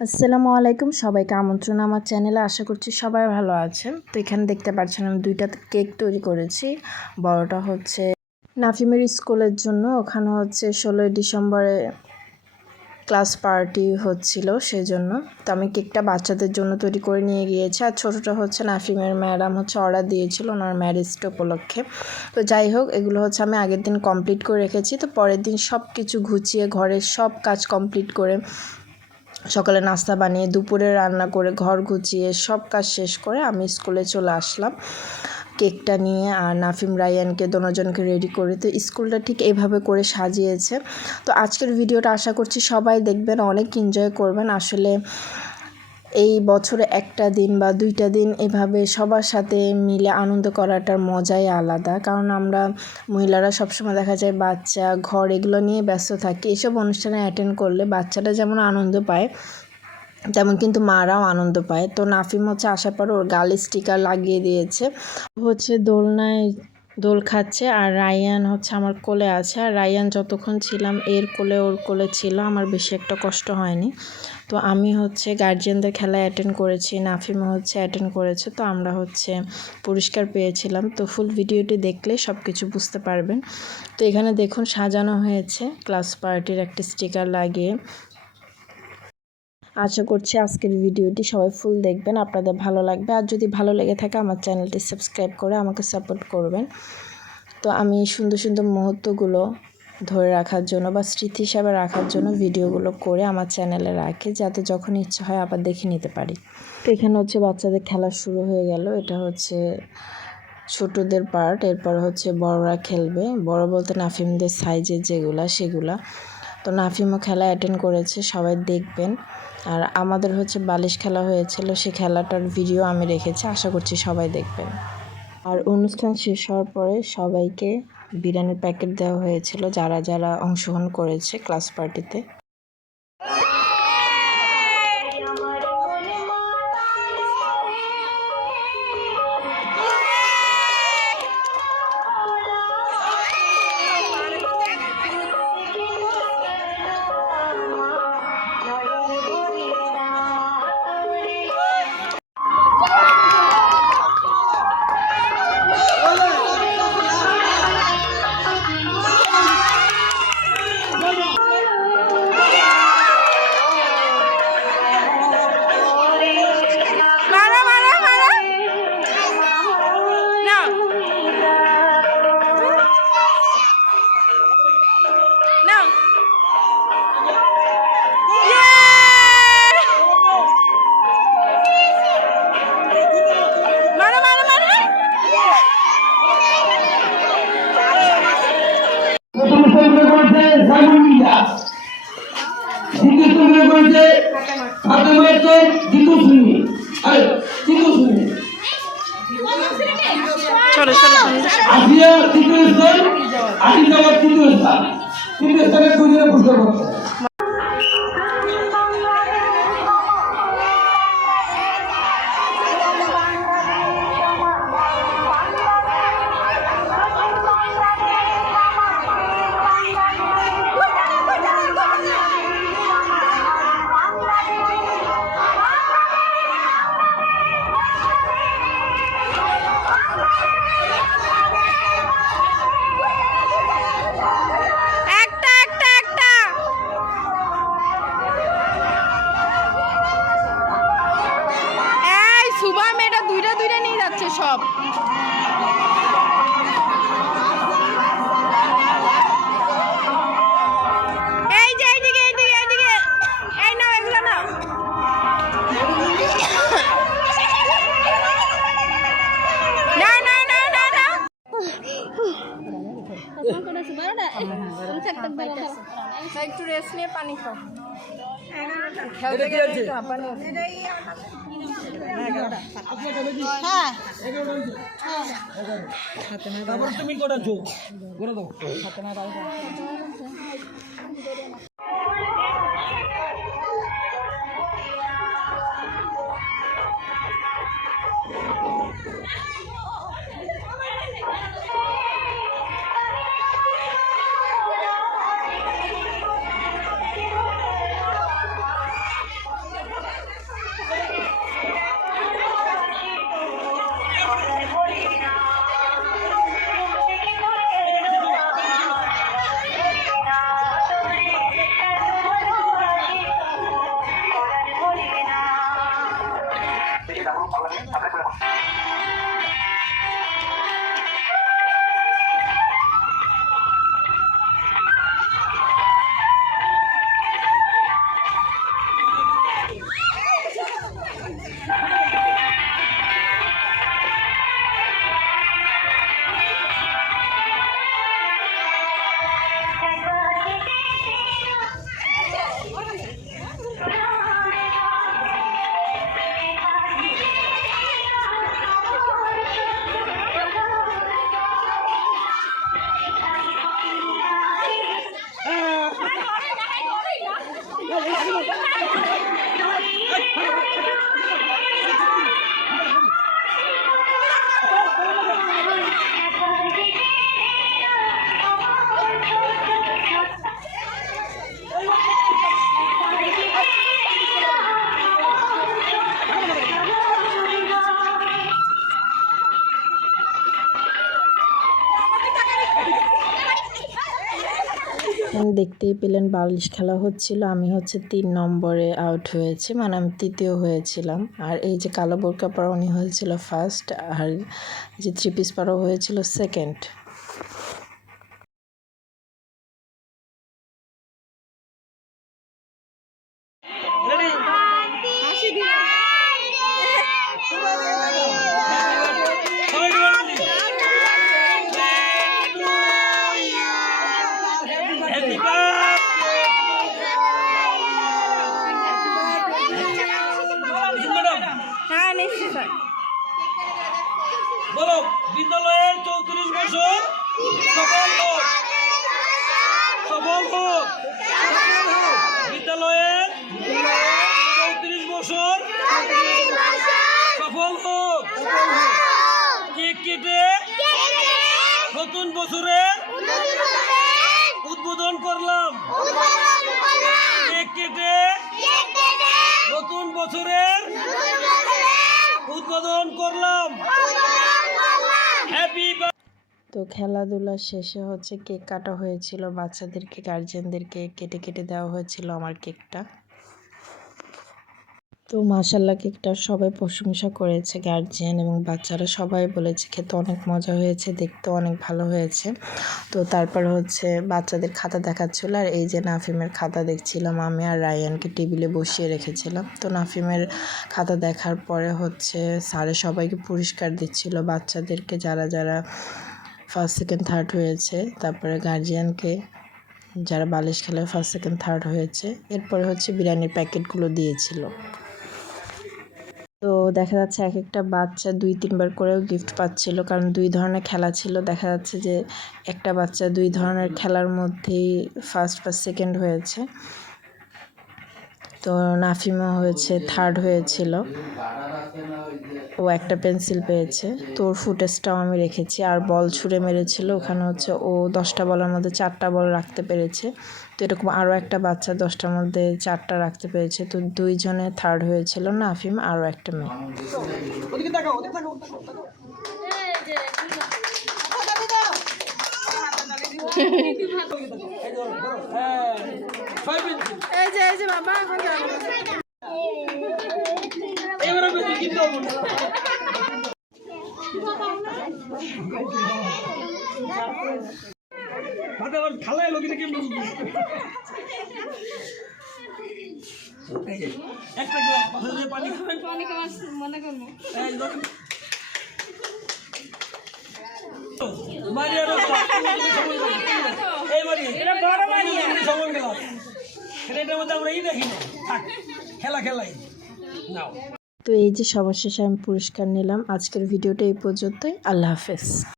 আসসালামু আলাইকুম। সবাইকে আমন্ত্রণ। আমার চ্যানেলে আশা করছি সবাই ভালো আছেন। তো এখানে দেখতে পাচ্ছেন, আমি দুইটা কেক তৈরি করেছি। বড়টা হচ্ছে নাফিমের স্কুলের জন্য। ওখানে হচ্ছে ষোলোই ডিসেম্বরে ক্লাস পার্টি হচ্ছিল সেই জন্য তো আমি কেকটা বাচ্চাদের জন্য তৈরি করে নিয়ে গিয়েছি। আর ছোটোটা হচ্ছে নাফিমের ম্যাডাম হচ্ছে অর্ডার দিয়েছিল ওনার ম্যারেজটা উপলক্ষে। তো যাই হোক, এগুলো হচ্ছে আমি আগের দিন কমপ্লিট করে রেখেছি। তো পরের দিন সব কিছু ঘুচিয়ে ঘরের সব কাজ কমপ্লিট করে সকালে নাস্তা বানিয়ে দুপুরে রান্না করে ঘর গুছিয়ে সব কাজ শেষ করে আমি স্কুলে চলে আসলাম। কেকটা নিয়ে আর নাফিম, রায়ানকে দোনোজনকে রেডি করে তো স্কুলটা ঠিক এইভাবে করে সাজিয়েছে। তো আজকের ভিডিওটা আশা করছি সবাই দেখবেন, অনেক এনজয় করবেন। আসলে এই বছরে একটা দিন বা দুইটা দিন এভাবে সবার সাথে মিলে আনন্দ করাটার মজাই আলাদা। কারণ আমরা মহিলারা সবসময় দেখা যায় বাচ্চা, ঘর এগুলো নিয়ে ব্যস্ত থাকি। এসব অনুষ্ঠানে অ্যাটেন্ড করলে বাচ্চারা যেমন আনন্দ পায়, তেমন কিন্তু মারাও আনন্দ পায়। তো নাফিম হচ্ছে আসার পর ওর গালে স্টিকার লাগিয়ে দিয়েছে। হচ্ছে দোলনায় দোল খাচ্ছে আর রায়ান হচ্ছে আমার কোলে আছে। আর রায়ান যতক্ষণ ছিলাম এর কোলে, ওর কোলে ছিল, আমার বেশি একটা কষ্ট হয়নি। তো আমি হচ্ছে গার্জিয়ানদের খেলায় অ্যাটেন্ড করেছি, নাফিমা হচ্ছে অ্যাটেন্ড করেছে, তো আমরা হচ্ছে পুরস্কার পেয়েছিলাম। তো ফুল ভিডিওটি দেখলে সব কিছু বুঝতে পারবেন। তো এখানে দেখুন সাজানো হয়েছে ক্লাস পার্টির একটা স্টিকার লাগিয়ে। আশা করছি আজকের ভিডিওটি সবাই ফুল দেখবেন, আপনাদের ভালো লাগবে। আর যদি ভালো লেগে থাকে, আমার চ্যানেলটি সাবস্ক্রাইব করে আমাকে সাপোর্ট করবেন। তো আমি সুন্দর সুন্দর মুহূর্তগুলো ধরে রাখার জন্য বা স্মৃতি হিসাবে রাখার জন্য ভিডিওগুলো করে আমার চ্যানেলে রাখি, যাতে যখন ইচ্ছে হয় আবার দেখে নিতে পারি। তো এখানে হচ্ছে বাচ্চাদের খেলা শুরু হয়ে গেল। এটা হচ্ছে ছোটদের পার্ট এরপর হচ্ছে বড়রা খেলবে। বড় বলতে নাফিমদের সাইজের যেগুলা, সেগুলা। তো নাফিমও খেলা অ্যাটেন্ড করেছে, সবাই দেখবেন। আর আমাদের হচ্ছে বালিশ খেলা হয়েছিল, সে খেলাটার ভিডিও আমি রেখেছি, আশা করছি সবাই দেখবেন। আর অনুষ্ঠান শেষ হওয়ার পরে সবাইকে বিরিয়ানির প্যাকেট দেওয়া হয়েছিল, যারা যারা অংশগ্রহণ করেছে ক্লাস পার্টিতে আসিয়া তৃতীয় স্থান আসিয়া তৃতীয় স্থান। তৃতীয় স্থানে দুজনে পুরস্কার রেস্ট নিয়ে পানি খাও খেলতে গেলে। তারপর তুমি কটা যোগ করে দাও। দেখতেই পেলেন বালিশ খেলা হচ্ছিল। আমি হচ্ছে তিন নম্বরে আউট হয়েছি মানে আমি তৃতীয় হয়েছিলাম। আর এই যে কালো বোরকা পরা উনি হয়েছিল ফার্স্ট আর যে থ্রি পিস পরা হয়েছিল সেকেন্ড হ্যাঁ নিশ্চিত বলো বিদ্যালয়ের চৌত্রিশ বছর সফল হোক সফল হোক বিদ্যালয়ের চৌত্রিশ বছর সফল হোক কেক কেটে নতুন বছরের উদ্বোধন করলাম। কেক কেটে নতুন বছরের উদ্বোধন করলাম। হ্যাপি তো খেলাধুলা শেষে হচ্ছে কেক কাটা হয়েছিল। বাচ্চাদেরকে গার্জেনদেরকে কেটে কেটে দেওয়া হয়েছিল আমার কেকটা। তো মাসাল্লাহ কেকটা সবাই প্রশংসা করেছে গার্জিয়ান এবং বাচ্চারা সবাই বলেছে খেতে অনেক মজা হয়েছে, দেখতে অনেক ভালো হয়েছে। তো তারপর হচ্ছে বাচ্চাদের খাতা দেখাচ্ছিল আর এই যে নাফিমের খাতা দেখছিলাম, আমি আর রায়ানকে টেবিলে বসিয়ে রেখেছিলাম। তো নাফিমের খাতা দেখার পরে হচ্ছে স্যারে সবাইকে পুরস্কার দিচ্ছিল, বাচ্চাদেরকে যারা যারা ফার্স্ট সেকেন্ড থার্ড হয়েছে, তারপরে গার্জিয়ানকে যারা বালিশ খেলায় ফার্স্ট সেকেন্ড থার্ড হয়েছে, এরপরে হচ্ছে বিরিয়ানির প্যাকেটগুলো দিয়েছিল। দেখা যাচ্ছে এক একটা বাচ্চা দুই, তিনবার করেও গিফট পাচ্ছিল। কারণ দুই ধরনের খেলা ছিল। দেখা যাচ্ছে যে একটা বাচ্চা দুই ধরনের খেলার মধ্যেই ফার্স্ট বা সেকেন্ড হয়েছে। তো নাফিমা হয়েছে থার্ড হয়েছিল। ও একটা পেন্সিল পেয়েছে। তো ওর ফুটেজটাও আমি রেখেছি। আর বল ছুঁড়ে মেরেছিল। ওখানে হচ্ছে ও দশটা বলের মধ্যে চারটা বল রাখতে পেরেছে। তো এরকম আরও একটা বাচ্চা দশটার মধ্যে চারটা রাখতে পেরেছে। তো দুইজনে থার্ড হয়েছিল নাফিম আরও একটা মেয়ে। এবারে আবার খালা এলো কিনা কেমন বুঝব? এই যে, একটা গ্লাস পানি। খাবেন অনেক আমার মনে করব এই মারিয়া রোজা, তুমি সমান গ্লাস। এই মারিয়া, সমান গ্লাস। এটার মধ্যে আমরা ই দেখি না। খেলা খেলাই। নাও। তো এই যে সবার শেষে আমি পুরস্কার নিলাম। আজকের ভিডিওটা এই পর্যন্তই। আল্লাহ হাফেজ।